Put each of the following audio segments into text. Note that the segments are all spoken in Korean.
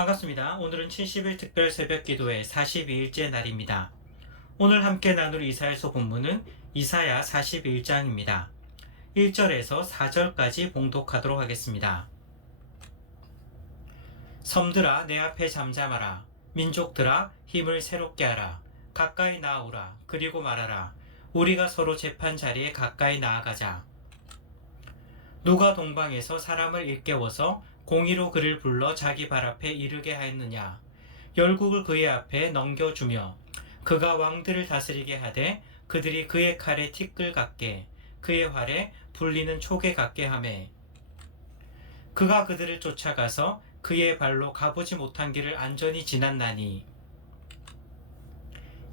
반갑습니다. 오늘은 70일 특별 새벽 기도회 42일째 날입니다. 오늘 함께 나눌 이사야서 본문은 이사야 41장입니다. 1절에서 4절까지 봉독하도록 하겠습니다. 섬들아 내 앞에 잠잠하라. 민족들아 힘을 새롭게 하라. 가까이 나아오라. 그리고 말하라. 우리가 서로 재판 자리에 가까이 나아가자. 누가 동방에서 사람을 일깨워서 공의로 그를 불러 자기 발 앞에 이르게 하였느냐? 열국을 그의 앞에 넘겨주며 그가 왕들을 다스리게 하되 그들이 그의 칼에 티끌 같게 그의 활에 불리는 촉에 같게 하매. 그가 그들을 쫓아가서 그의 발로 가보지 못한 길을 안전히 지났나니?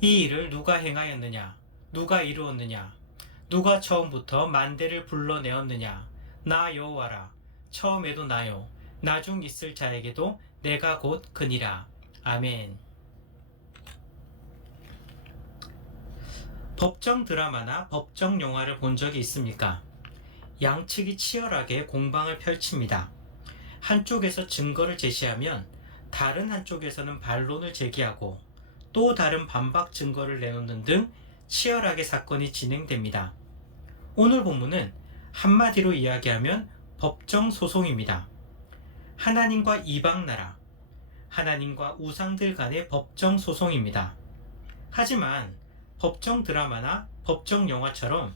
이 일을 누가 행하였느냐? 누가 이루었느냐? 누가 처음부터 만대를 불러내었느냐? 나 여호와라 처음에도 나요 나중 있을 자에게도 내가 곧 그니라 아멘 법정 드라마나 법정 영화를 본 적이 있습니까? 양측이 치열하게 공방을 펼칩니다. 한쪽에서 증거를 제시하면 다른 한쪽에서는 반론을 제기하고 또 다른 반박 증거를 내놓는 등 치열하게 사건이 진행됩니다. 오늘 본문은 한마디로 이야기하면 법정 소송입니다. 하나님과 이방 나라, 하나님과 우상들 간의 법정 소송입니다. 하지만 법정 드라마나 법정 영화처럼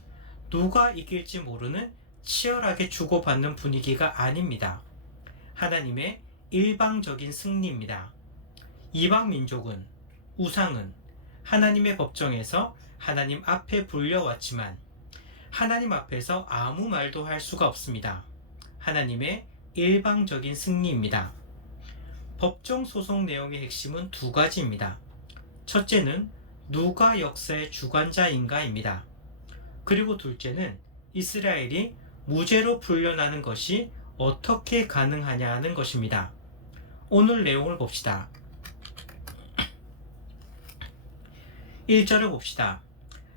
누가 이길지 모르는 치열하게 주고받는 분위기가 아닙니다. 하나님의 일방적인 승리입니다. 이방 민족은, 우상은 하나님의 법정에서 하나님 앞에 불려왔지만 하나님 앞에서 아무 말도 할 수가 없습니다. 하나님의 일방적인 승리입니다. 법정 소송 내용의 핵심은 두 가지입니다. 첫째는 누가 역사의 주관자인가입니다. 그리고 둘째는 이스라엘이 무죄로 풀려나는 것이 어떻게 가능하냐 하는 것입니다. 오늘 내용을 봅시다. 1절을 봅시다.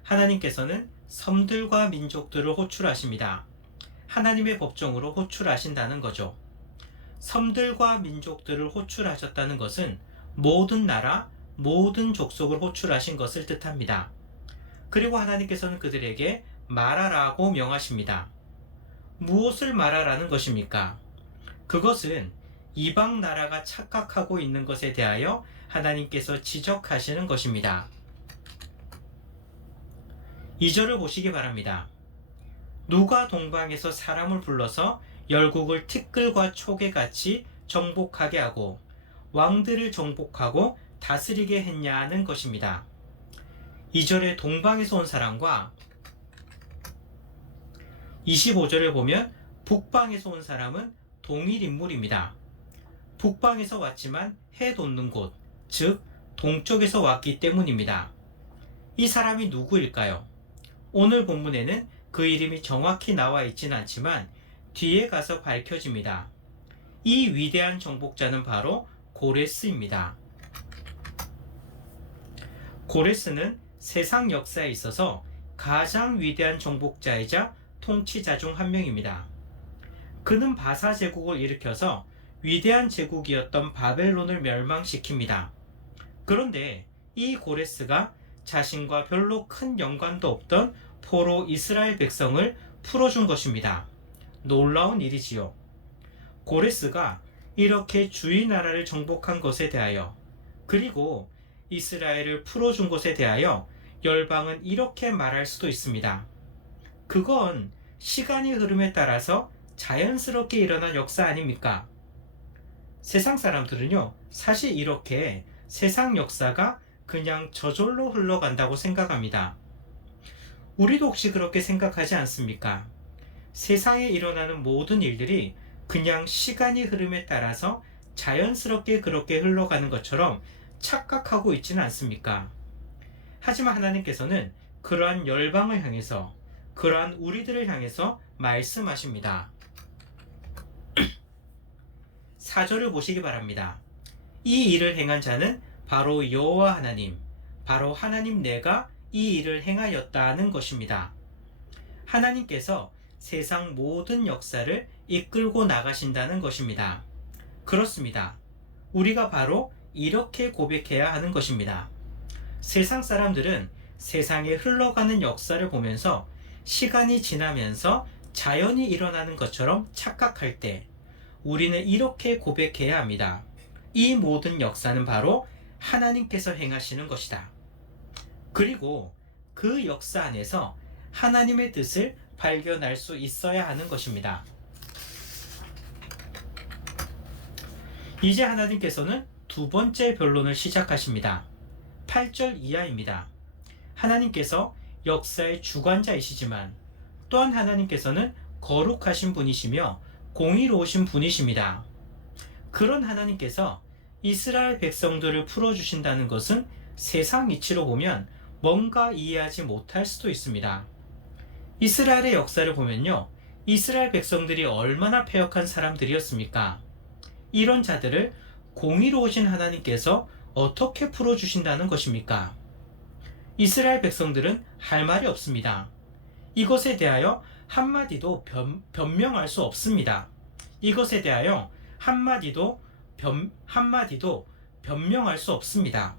하나님께서는 섬들과 민족들을 호출하십니다. 하나님의 법정으로 호출하신다는 거죠. 섬들과 민족들을 호출하셨다는 것은 모든 나라, 모든 족속을 호출하신 것을 뜻합니다. 그리고 하나님께서는 그들에게 말하라고 명하십니다. 무엇을 말하라는 것입니까? 그것은 이방 나라가 착각하고 있는 것에 대하여 하나님께서 지적하시는 것입니다. 2절을 보시기 바랍니다. 누가 동방에서 사람을 불러서 열국을 티끌과 촉에 같이 정복하게 하고 왕들을 정복하고 다스리게 했냐는 것입니다. 2절에 동방에서 온 사람과 25절을 보면 북방에서 온 사람은 동일 인물입니다. 북방에서 왔지만 해 돋는 곳, 즉 동쪽에서 왔기 때문입니다. 이 사람이 누구일까요? 오늘 본문에는 그 이름이 정확히 나와 있진 않지만 뒤에 가서 밝혀집니다. 이 위대한 정복자는 바로 고레스입니다. 고레스는 세상 역사에 있어서 가장 위대한 정복자이자 통치자 중 한 명입니다. 그는 바사 제국을 일으켜서 위대한 제국이었던 바벨론을 멸망시킵니다. 그런데 이 고레스가 자신과 별로 큰 연관도 없던 포로 이스라엘 백성을 풀어준 것입니다. 놀라운 일이지요. 고레스가 이렇게 주위 나라를 정복한 것에 대하여 그리고 이스라엘을 풀어준 것에 대하여 열방은 이렇게 말할 수도 있습니다. 그건 시간이 흐름에 따라서 자연스럽게 일어난 역사 아닙니까? 세상 사람들은요, 사실 이렇게 세상 역사가 그냥 저절로 흘러간다고 생각합니다. 우리도 혹시 그렇게 생각하지 않습니까? 세상에 일어나는 모든 일들이 그냥 시간이 흐름에 따라서 자연스럽게 그렇게 흘러가는 것처럼 착각하고 있지는 않습니까? 하지만 하나님께서는 그러한 열방을 향해서 그러한 우리들을 향해서 말씀하십니다. 사절을 보시기 바랍니다. 이 일을 행한 자는 바로 여호와 하나님, 바로 하나님 내가 이 일을 행하였다는 것입니다. 하나님께서 세상 모든 역사를 이끌고 나가신다는 것입니다. 그렇습니다. 우리가 바로 이렇게 고백해야 하는 것입니다. 세상 사람들은 세상에 흘러가는 역사를 보면서 시간이 지나면서 자연이 일어나는 것처럼 착각할 때 우리는 이렇게 고백해야 합니다. 이 모든 역사는 바로 하나님께서 행하시는 것이다. 그리고 그 역사 안에서 하나님의 뜻을 발견할 수 있어야 하는 것입니다. 이제 하나님께서는 두 번째 변론을 시작하십니다. 8절 이하입니다. 하나님께서 역사의 주관자이시지만 또한 하나님께서는 거룩하신 분이시며 공의로우신 분이십니다. 그런 하나님께서 이스라엘 백성들을 풀어주신다는 것은 세상 이치로 보면 뭔가 이해하지 못할 수도 있습니다. 이스라엘의 역사를 보면요. 이스라엘 백성들이 얼마나 패역한 사람들이었습니까? 이런 자들을 공의로우신 하나님께서 어떻게 풀어주신다는 것입니까? 이스라엘 백성들은 할 말이 없습니다. 이것에 대하여 한마디도 변, 변명할 수 없습니다. 이것에 대하여 한마디도 변, 한마디도 변명할 수 없습니다.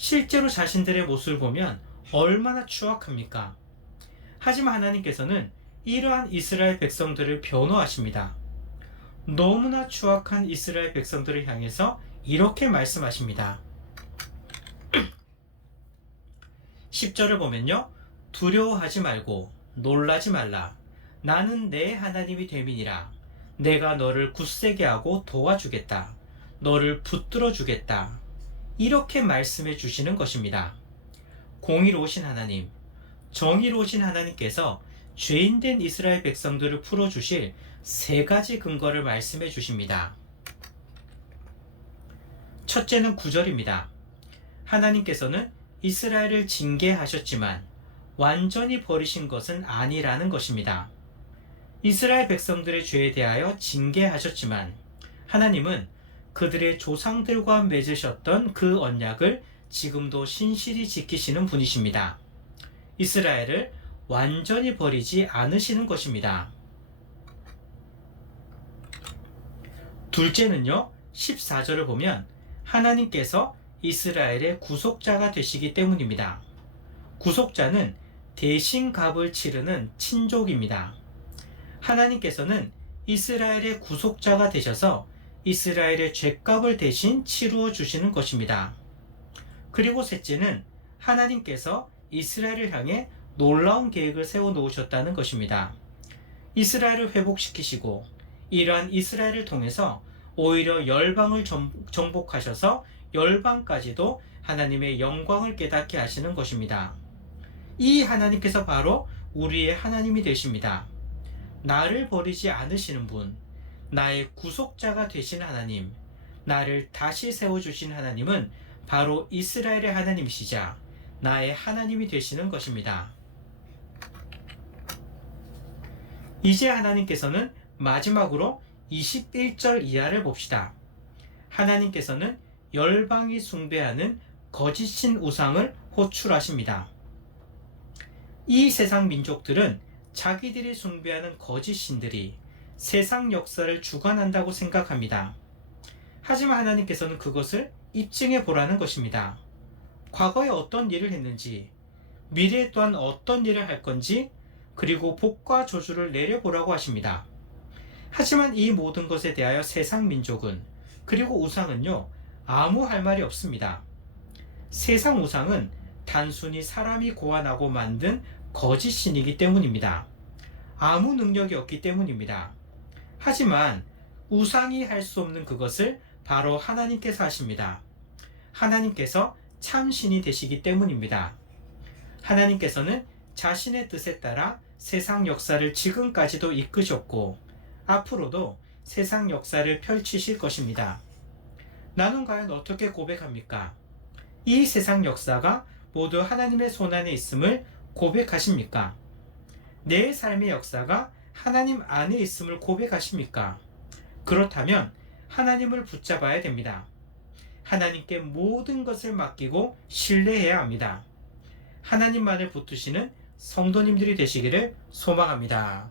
실제로 자신들의 모습을 보면 얼마나 추악합니까? 하지만 하나님께서는 이러한 이스라엘 백성들을 변호하십니다. 너무나 추악한 이스라엘 백성들을 향해서 이렇게 말씀하십니다. 10절을 보면요. 두려워하지 말고 놀라지 말라. 나는 내 하나님이 됨이니라. 내가 너를 굳세게 하고 도와주겠다. 너를 붙들어 주겠다. 이렇게 말씀해 주시는 것입니다. 공의로우신 하나님, 정의로우신 하나님께서 죄인된 이스라엘 백성들을 풀어주실 세 가지 근거를 말씀해 주십니다. 첫째는 구절입니다. 하나님께서는 이스라엘을 징계하셨지만 완전히 버리신 것은 아니라는 것입니다. 이스라엘 백성들의 죄에 대하여 징계하셨지만 하나님은 그들의 조상들과 맺으셨던 그 언약을 지금도 신실히 지키시는 분이십니다. 이스라엘을 완전히 버리지 않으시는 것입니다. 둘째는요, 14절을 보면 하나님께서 이스라엘의 구속자가 되시기 때문입니다. 구속자는 대신 값을 치르는 친족입니다. 하나님께서는 이스라엘의 구속자가 되셔서 이스라엘의 죄값을 대신 치루어 주시는 것입니다. 그리고 셋째는 하나님께서 이스라엘을 향해 놀라운 계획을 세워 놓으셨다는 것입니다. 이스라엘을 회복시키시고 이러한 이스라엘을 통해서 오히려 열방을 정복하셔서 열방까지도 하나님의 영광을 깨닫게 하시는 것입니다. 이 하나님께서 바로 우리의 하나님이 되십니다. 나를 버리지 않으시는 분, 나의 구속자가 되신 하나님, 나를 다시 세워주신 하나님은 바로 이스라엘의 하나님이시자 나의 하나님이 되시는 것입니다. 이제 하나님께서는 마지막으로 21절 이하를 봅시다. 하나님께서는 열방이 숭배하는 거짓신 우상을 호출하십니다. 이 세상 민족들은 자기들이 숭배하는 거짓 신들이 세상 역사를 주관한다고 생각합니다. 하지만 하나님께서는 그것을 입증해 보라는 것입니다. 과거에 어떤 일을 했는지, 미래에 또한 어떤 일을 할 건지, 그리고 복과 저주를 내려보라고 하십니다. 하지만 이 모든 것에 대하여 세상 민족은, 그리고 우상은요, 아무 할 말이 없습니다. 세상 우상은 단순히 사람이 고안하고 만든 거짓 신이기 때문입니다. 아무 능력이 없기 때문입니다. 하지만 우상이 할 수 없는 그것을 바로 하나님께서 하십니다. 하나님께서 참신이 되시기 때문입니다. 하나님께서는 자신의 뜻에 따라 세상 역사를 지금까지도 이끄셨고 앞으로도 세상 역사를 펼치실 것입니다. 나는 과연 어떻게 고백합니까? 이 세상 역사가 모두 하나님의 손안에 있음을 고백하십니까? 내 삶의 역사가 하나님 안에 있음을 고백하십니까? 그렇다면 하나님을 붙잡아야 됩니다. 하나님께 모든 것을 맡기고 신뢰해야 합니다. 하나님만을 붙드시는 성도님들이 되시기를 소망합니다.